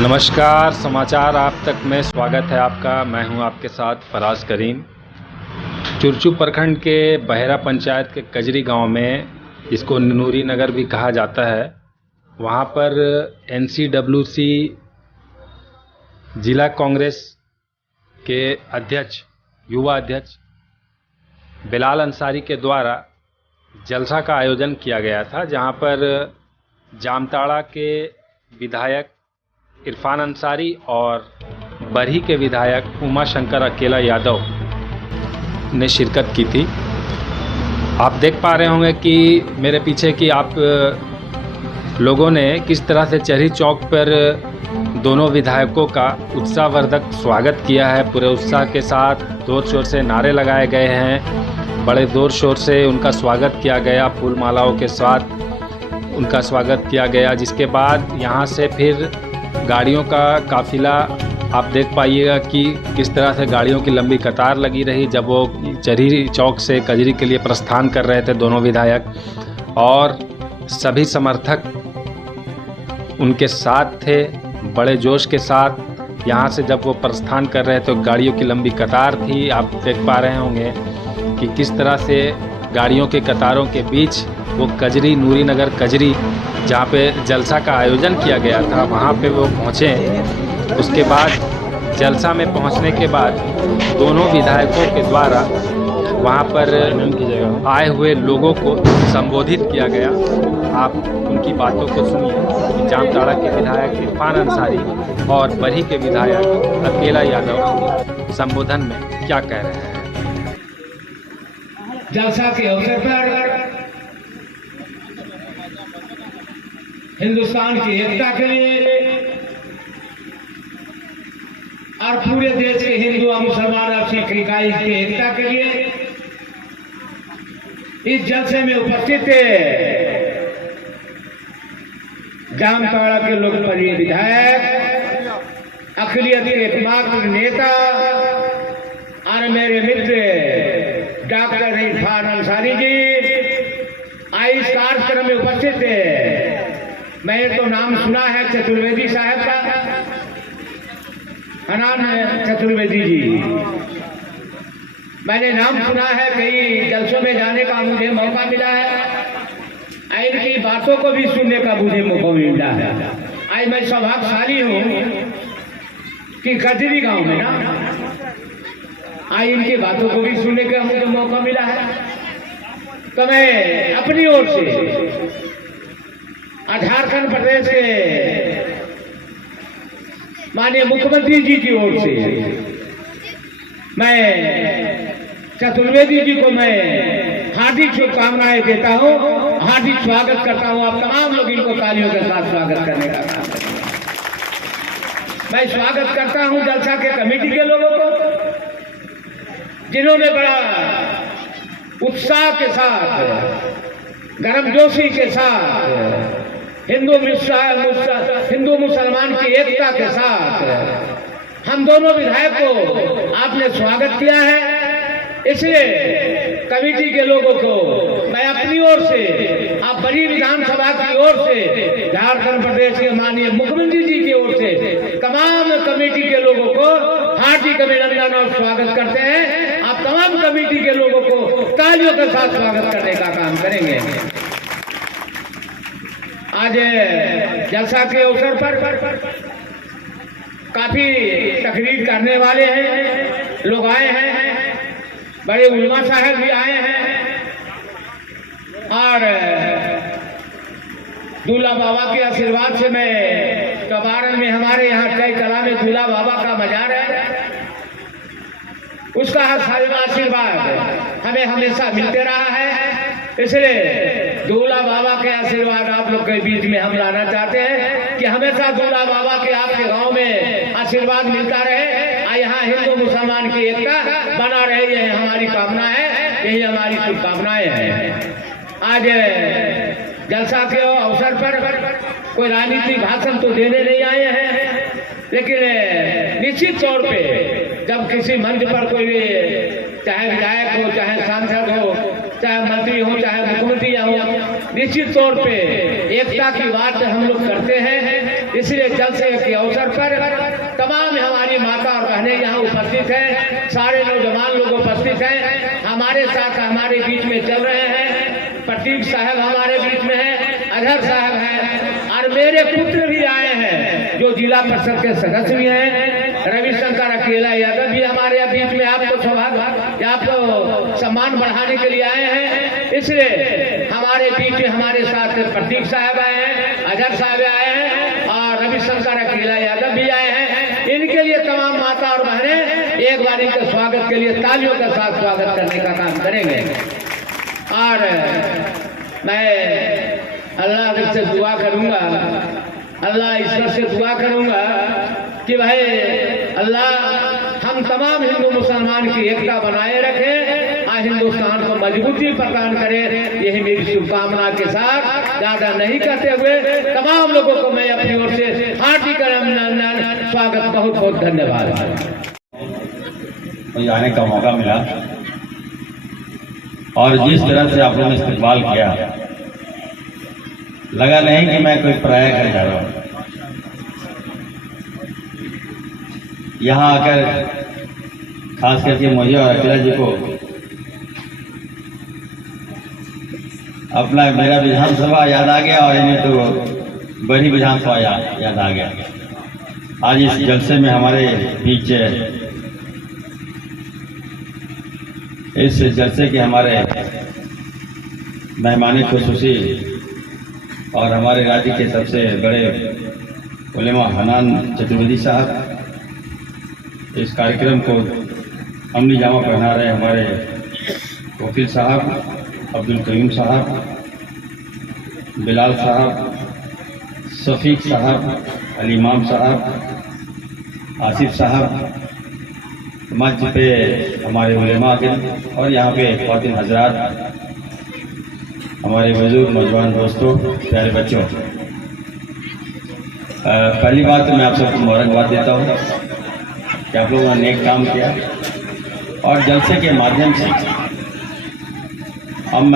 नमस्कार, समाचार आप तक में स्वागत है आपका। मैं हूं आपके साथ फराज करीम। चुरचू प्रखंड के बहेरा पंचायत के कजरी गांव में, जिसको नूरी नगर भी कहा जाता है, वहां पर NCWC जिला कांग्रेस के अध्यक्ष, युवा अध्यक्ष बिलाल अंसारी के द्वारा जलसा का आयोजन किया गया था, जहां पर जामताड़ा के विधायक इरफान अंसारी और बरही के विधायक उमा शंकर अकेला यादव ने शिरकत की थी। आप देख पा रहे होंगे कि मेरे पीछे कि आप लोगों ने किस तरह से चरही चौक पर दोनों विधायकों का उत्साहवर्धक स्वागत किया है। पूरे उत्साह के साथ जोर शोर से नारे लगाए गए हैं, बड़े ज़ोर शोर से उनका स्वागत किया गया, फूल मालाओं के साथ उनका स्वागत किया गया। जिसके बाद यहाँ से फिर गाड़ियों का काफ़िला आप देख पाइएगा कि किस तरह से गाड़ियों की लंबी कतार लगी रही जब वो चरही चौक से कजरी के लिए प्रस्थान कर रहे थे दोनों विधायक, और सभी समर्थक उनके साथ थे। बड़े जोश के साथ यहाँ से जब वो प्रस्थान कर रहे थे तो गाड़ियों की लंबी कतार थी। आप देख पा रहे होंगे कि किस तरह से गाड़ियों के कतारों के बीच वो कजरी, नूरी नगर कजरी, जहाँ पे जलसा का आयोजन किया गया था, वहाँ पे वो पहुँचे। उसके बाद जलसा में पहुँचने के बाद दोनों विधायकों के द्वारा वहाँ पर आए हुए लोगों को संबोधित किया गया। आप उनकी बातों को सुनिए। जामताड़ा के विधायक इरफान अंसारी और बरही के विधायक अकेला यादव संबोधन में क्या कह रहे हैं। जलसा के अवसर पर हिंदुस्तान की एकता के लिए और पूरे देश के हिंदू और मुसलमान और सिख इकाई की एकता के लिए इस जलसे में उपस्थित जामताड़ा के लोकप्रिय विधायक, अखिलियत के एकमात्र नेता और मेरे मित्र डॉक्टर इरफान अंसारी जी आज इस कार्यक्रम में उपस्थित थे। मैंने तो नाम सुना है चतुर्वेदी साहब का, हनान चतुर्वेदी जी। मैंने नाम सुना है, कई जलसों में जाने का मुझे मौका मिला है, इनकी बातों को भी सुनने का मुझे मौका मिला है। आज मैं सौभाग्यशाली हूँ कि कजरी गांव में ना आज इनकी बातों को भी सुनने का मुझे मौका मिला है। तो मैं अपनी ओर से झारखंड प्रदेश के माननीय मुख्यमंत्री जी की ओर से मैं चतुर्वेदी जी को मैं हार्दिक शुभकामनाएं देता हूं, हार्दिक स्वागत करता हूं। आप तमाम लोग इनको तालियों के साथ स्वागत करने का काम करें। मैं स्वागत करता हूं जलसा के कमेटी के लोगों को, जिन्होंने बड़ा उत्साह के साथ, गर्मजोशी के साथ हिंदू मुसलमान की एकता के साथ हम दोनों विधायक को आपने स्वागत किया है। इसलिए कमेटी के लोगों को मैं अपनी ओर से, आप बड़ी विधानसभा की ओर से, झारखंड प्रदेश के माननीय मुख्यमंत्री जी की ओर से तमाम कमेटी के लोगों को हार्दिक अभिनंदन और स्वागत करते हैं। आप तमाम कमेटी के लोगों को तालियों के साथ स्वागत करने का काम करेंगे। आज जलसा के अवसर पर काफी तकरीर करने वाले हैं, लोग आए हैं, बड़े उलमा साहब भी आए हैं, और दूल्हा बाबा के आशीर्वाद से मैं कबारन में हमारे यहाँ कई कला में दूल्हा बाबा का मजार है, उसका आशीर्वाद हमें हमेशा मिलते रहा है। इसलिए दूल्हा बाबा के आशीर्वाद आप लोग के बीच में हम लाना चाहते हैं कि हमेशा दूल्हा बाबा के आपके गांव में आशीर्वाद मिलता रहे, यहाँ हिंदू मुसलमान की एकता बना रहे, यही हमारी कामना है, यही हमारी शुभकामनाएं हैं। आज जलसा के अवसर पर कोई राजनीतिक भाषण तो देने नहीं आए हैं, लेकिन निश्चित तौर पे जब किसी मंच पर कोई, चाहे विधायक हो, चाहे सांसद हो, चाहे मंत्री हो, चाहे मुख्यमंत्री हो, निश्चित तौर पे एकता की बात हम लोग करते हैं। इसलिए जलसे के अवसर पर तमाम हमारी माता और बहनें यहाँ उपस्थित हैं, सारे नौजवान लोग उपस्थित हैं, हमारे साथ हमारे बीच में चल रहे हैं। प्रतीक साहब हमारे बीच में है, अजहर साहब है, और मेरे पुत्र भी आए हैं जो जिला परिषद के सदस्य भी हैं। रविशंकर अकेला यादव भी हमारे बीच में आपको सम्मान बढ़ाने के लिए आए हैं। इसलिए हमारे बीच में हमारे साथ प्रतीक साहब आए हैं, अजहर साहब आए हैं और रविशंकर अकेला यादव भी आए हैं। इनके लिए तमाम माता और बहनें एक बार इनके स्वागत के लिए तालियों के साथ स्वागत करने का काम करेंगे। और मैं अल्लाह से दुआ करूंगा, अल्लाह ईश्वर से दुआ करूंगा कि भाई अल्लाह हम तमाम हिंदू मुसलमान की एकता बनाए रखे और हिंदुस्तान को मजबूती प्रदान करे। यही मेरी शुभकामना के साथ ज्यादा नहीं करते हुए तमाम लोगों को मैं अपनी ओर से हार्दिक अभिनंदन, स्वागत, बहुत बहुत धन्यवाद। मुझे आने का मौका मिला और जिस तरह से आप लोगों ने इस्तेमाल किया, लगा नहीं कि मैं कोई पराया घर जा रहा हूँ। यहाँ आकर खास करके मुझे और अकेला जी को अपना मेरा विधानसभा याद आ गया और इन्हें तो बड़ी विधानसभा याद आ गया। आज इस जलसे में हमारे बीच इस जलसे के हमारे मेहमान खुसूसी और हमारे राज्य के सबसे बड़े उलेमा हनान चतुर्वेदी साहब, इस कार्यक्रम को अमली जामा पहना रहे हमारे वकील साहब अब्दुल करीम साहब, बिलाल साहब, शफीक साहब, अली इमाम साहब, आसिफ साहब, मंच पे हमारे उलेमा के और यहाँ पे ख्वातीन हजरात, हमारे बुजुर्ग नौजवान दोस्तों, प्यारे बच्चों, पहली बात तो मैं आप सबको मुबारकबाद देता हूँ कि आप लोगों ने नेक काम किया और जलसे के माध्यम से हम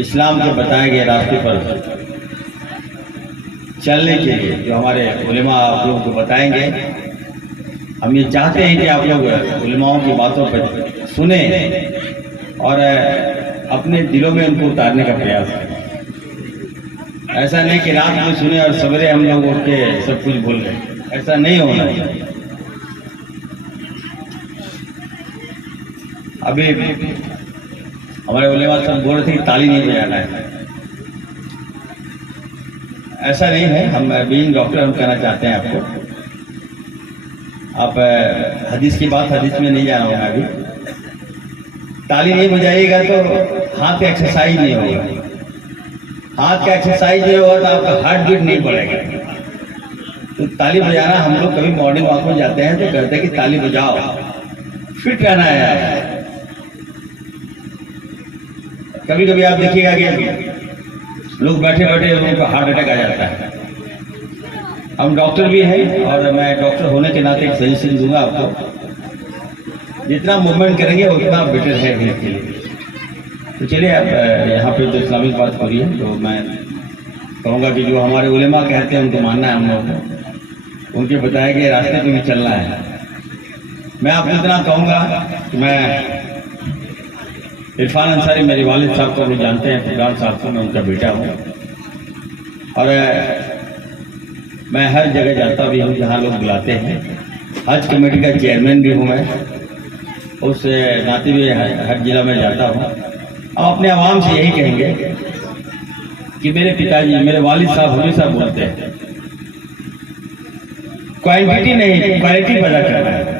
इस्लाम के बताए गए रास्ते पर चलने के लिए जो हमारे उलेमा आप लोगों को बताएंगे, हम ये चाहते हैं कि आप लोग उलेमाओं की बातों पर सुने और अपने दिलों में उनको उतारने का प्रयास करें। ऐसा नहीं कि रात में सुने और सवेरे हम लोग उठ के सब कुछ भूल गए, ऐसा नहीं होना चाहिए। अभी हमारे उलेमा सब बोल रहे थे कि ताली नहीं बजाना है, ऐसा नहीं है। हम बीइंग डॉक्टर हम कहना चाहते हैं आपको, आप हदीस की बात हदीस में नहीं जा रहा हूँ मैं अभी। ताली नहीं बजाइएगा तो हाथ का एक्सरसाइज नहीं होगा, हाथ का एक्सरसाइज नहीं होगा तो आपका हार्ट बीट नहीं बढ़ेगा। तो ताली बजाना, हम लोग कभी मॉर्निंग वॉक में जाते हैं तो कहते हैं कि ताली बजाओ, फिट रहना है यार। कभी कभी आप देखिएगा कि लोग बैठे बैठे उनको हार्ट अटैक आ जाता है। हम डॉक्टर भी हैं और मैं डॉक्टर होने के नाते एक सजेशन दूंगा आपको, जितना मूवमेंट करेंगे उतना बेटर है हेल्थ के लिए। तो चलिए आप यहाँ पे जो इस्लामिक बात हो रही है, तो मैं कहूँगा कि जो हमारे उलेमा कहते हैं उनको मानना है हम लोगों को, उनके बताए गए रास्ते पे भी चलना है। मैं आपको इतना कहूँगा कि मैं इरफान अंसारी मेरे वालिद साहब को लोग जानते हैं, फुरकान साहब को, मैं उनका बेटा हूँ और मैं हर जगह जाता भी हूँ जहाँ लोग बुलाते हैं। हज कमेटी का चेयरमैन भी हूँ मैं, उस नाते भी हर जिला में जाता हूँ। हम अपने आवाम से यही कहेंगे कि मेरे पिताजी, मेरे वालिद साहब हमेशा बोलते हैं क्वांटिटी नहीं क्वालिटी पैदा करना है।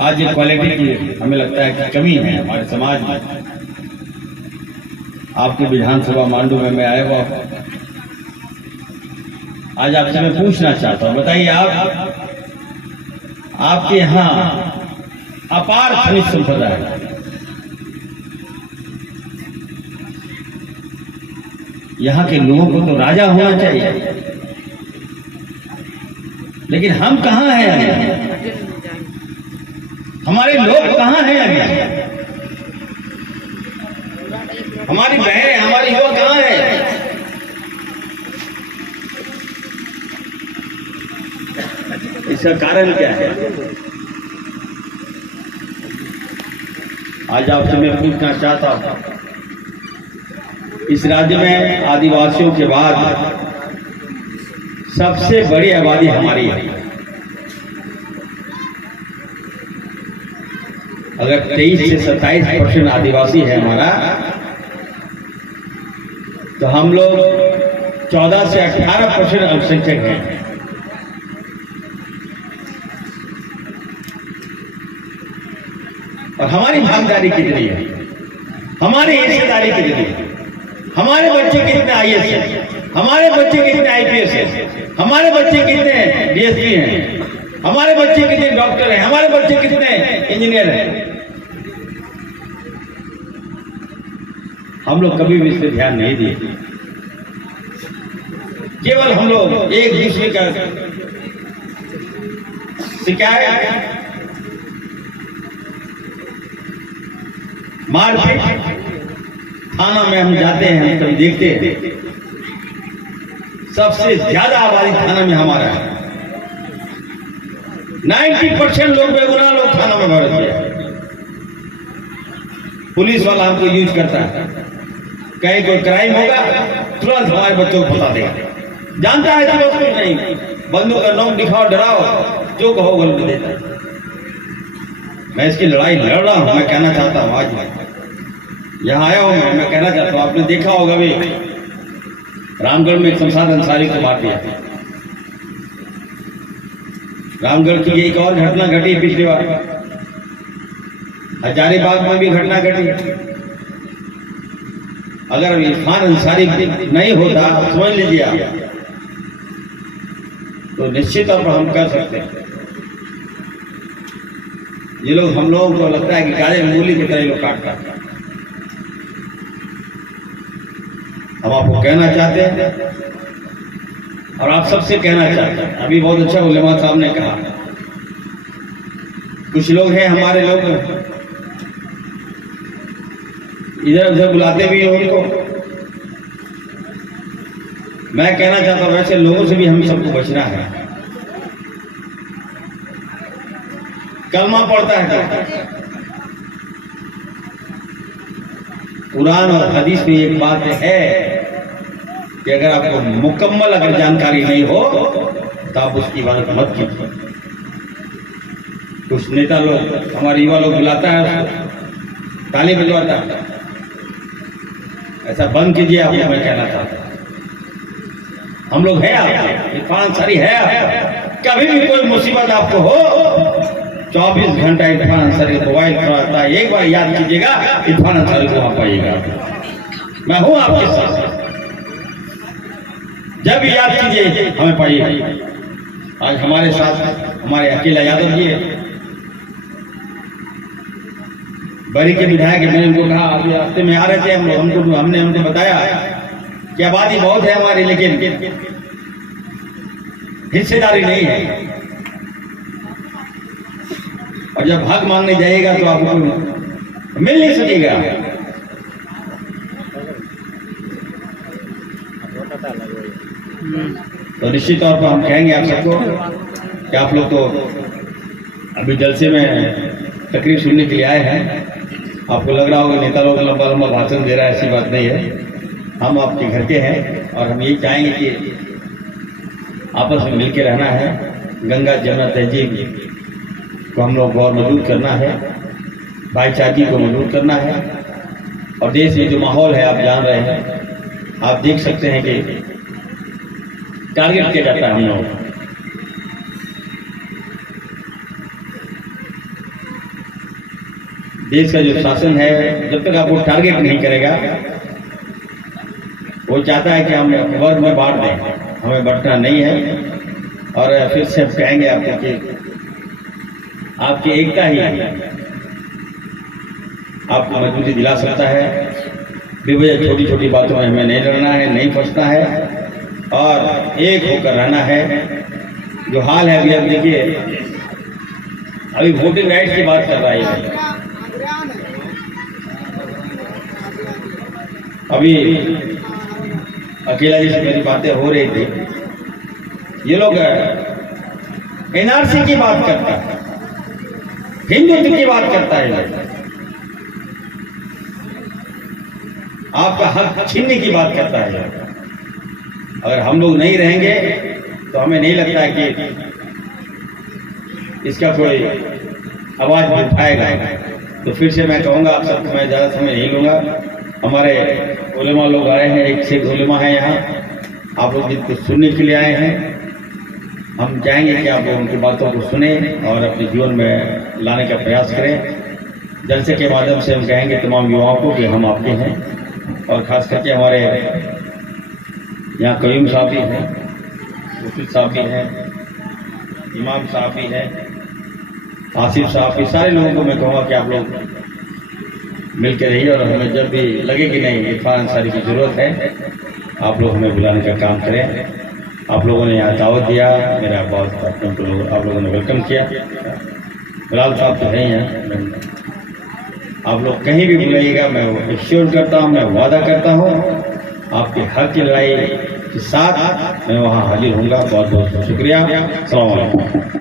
आज ये क्वालिटी की हमें लगता है कि कमी है हमारे समाज में। आपके विधानसभा मांडू में मैं आया हुआ, आज आपसे मैं पूछना चाहता हूं, बताइए आपके यहाँ अपार खनिज संपदा है, यहाँ के लोगों को तो राजा होना चाहिए, लेकिन हम कहाँ हैं अभी? हमारे लोग कहाँ हैं अभी? हमारी बहनें, हमारी युवा कहाँ है? इसका कारण क्या है? आज आपसे मैं पूछना चाहता हूं, इस राज्य में आदिवासियों के बाद सबसे बड़ी आबादी हमारी है। अगर 23 से 27% आदिवासी है हमारा, तो हम लोग 14 से 18% अल्पसंख्यक हैं। और हमारी भागीदारी कितनी है, हमारी हिस्सेदारी कितनी है, हमारे बच्चे कितने IAS हैं, हमारे बच्चे कितने IPS हैं, हमारे बच्चे कितने DSP हैं, हमारे बच्चे कितने डॉक्टर हैं, हमारे बच्चे कितने इंजीनियर हैं। हम लोग कभी भी इस पर ध्यान नहीं दिए। केवल हम लोग एक दूसरे का शिकायत, मारपीट, थाना में हम जाते हैं, हम कभी देखते हैं सबसे ज्यादा आबादी थाना में हमारा है। 90% लोग बेगुनाह लोग थाना में भर दिए। पुलिस वाला हमको यूज करता है, कहीं कोई क्राइम होगा तुरंत हमारे बच्चों को बता देगा, जानता है तुरंत कुछ नहीं, बंदूक का नोक दिखाओ, डराओ, जो कहो बोल देता है। मैं इसकी लड़ाई लड़ रहा हूं। मैं कहना चाहता हूं, आज यहाँ आया हूं, मैं कहना चाहता हूं, आपने देखा होगा भी रामगढ़ में एक शमशाद अंसारी को मार दिया। रामगढ़ की एक और घटना घटी पिछली बार, हजारीबाग में भी घटना घटी। अगर इरफान अंसारी नहीं होता, समझ लीजिए आप, तो निश्चित तौर पर हम कर सकते हैं। ये लोग, हम लोगों को लगता है कि गाजर मूली की तरह लोग काटता है। हम आपको कहना चाहते हैं और आप सबसे कहना चाहते हैं, अभी बहुत अच्छा उलेमा साहब ने कहा, कुछ लोग हैं हमारे लोग इधर उधर बुलाते भी हैं उनको। मैं कहना चाहता हूं, वैसे लोगों से भी हम सबको बचना है। कलमा पढ़ता है, कुरान और हदीस में एक बात है कि अगर आपको मुकम्मल अगर जानकारी नहीं हो तो आप उसकी इबादत मत कीजिए। कुछ नेता लोग, हमारे युवा लोग बुलाता है, ताली बजवाता है, ऐसा बंद कीजिए। आपको मैं कहना चाहता हूं, हम लोग है, आप इरफान अंसारी है, आप कभी भी कोई मुसीबत आपको हो, 24 घंटा इरफान अंसारी मोबाइल करवाता है। एक बार याद कीजिएगा, इरफान अंसारी को आप पाइएगा। मैं हूं आपके साथ, जब याद कीजिए हमें पाइएगा। आज हमारे साथ हमारे अकेला यादव जी है, बरी के विधायक। मैंने उनको कहा, अभी रास्ते में आ रहे थे हम लोग, हमने उनको बताया कि आबादी बहुत है हमारी, लेकिन हिस्सेदारी नहीं है, और जब हक मांगने जाइएगा तो आपको मिल नहीं सकेगा। तो निश्चित तौर पर हम कहेंगे आप सबको कि आप लोग तो अभी जलसे में तकरीर सुनने के लिए आए हैं। आपको लग रहा होगा नेता लोग लंबा लंबा भाषण दे रहा है, ऐसी बात नहीं है। हम आपके घर के हैं और हम यही चाहेंगे कि आपस में मिलकर रहना है, गंगा जमुना तहजीब को हम लोग और मजबूत करना है, भाईचारे को मजबूत करना है। और देश में जो माहौल है आप जान रहे हैं, आप देख सकते हैं कि टारगेट किया जाता है हम लोग। देश का जो शासन है, जब तक आपको टारगेट नहीं करेगा, वो चाहता है कि हम वर्ग में बांट दें, हमें बंटना नहीं है। और फिर से हम कहेंगे आपको कि आपकी एकता ही आपको मजबूती दिला सकता है। बेवजह छोटी छोटी बातों में हमें नहीं लड़ना है, नहीं फंसना है और एक होकर रहना है। जो हाल है अभी, अब देखिए, अभी वोटिंग राइट की बात कर रहा है, अभी अकेला जी से मेरी बातें हो रही थी, ये लोग एनआरसी की बात करता है, हिंदुत्व की बात करता है, ये लोग आपका हक छीनने की बात करता है। अगर हम लोग नहीं रहेंगे तो हमें नहीं लगता है कि इसका कोई आवाज भी उठाएगा। तो फिर से मैं कहूँगा आप सबको, मैं ज़्यादा समय नहीं लूँगा। हमारे उलेमा लोग आए हैं, एक से एक उलेमा है यहाँ, आप लोग जिनको सुनने के लिए आए हैं, हम चाहेंगे कि आप लोग उनकी बातों को सुने और अपने जीवन में लाने का प्रयास करें। जलसे के माध्यम से हम कहेंगे तमाम युवाओं को कि हम आपके हैं, और ख़ास करके हमारे यहाँ कयूम साहब भी हैं, मुफती साहब भी हैं, इमाम साहब भी हैं, आसिफ साहब भी, सारे लोगों को मैं कहूँगा कि आप लोग मिल के रहिए। और हमें जब भी लगे कि नहीं इरफान अंसारी की ज़रूरत है, आप लोग हमें बुलाने का काम करें। आप लोगों ने यहाँ दावत दिया, मेरा बहुत आप लोगों ने वेलकम किया। बिलाल साहब तो हैं यहाँ, आप लोग कहीं भी बुलाइएगा, मैं एश्योर करता हूँ, मैं वादा करता हूँ आपके हक की लड़ाई के साथ मैं वहाँ हाजिर होऊंगा। बहुत बहुत शुक्रिया। अस्सलाम वालेकुम।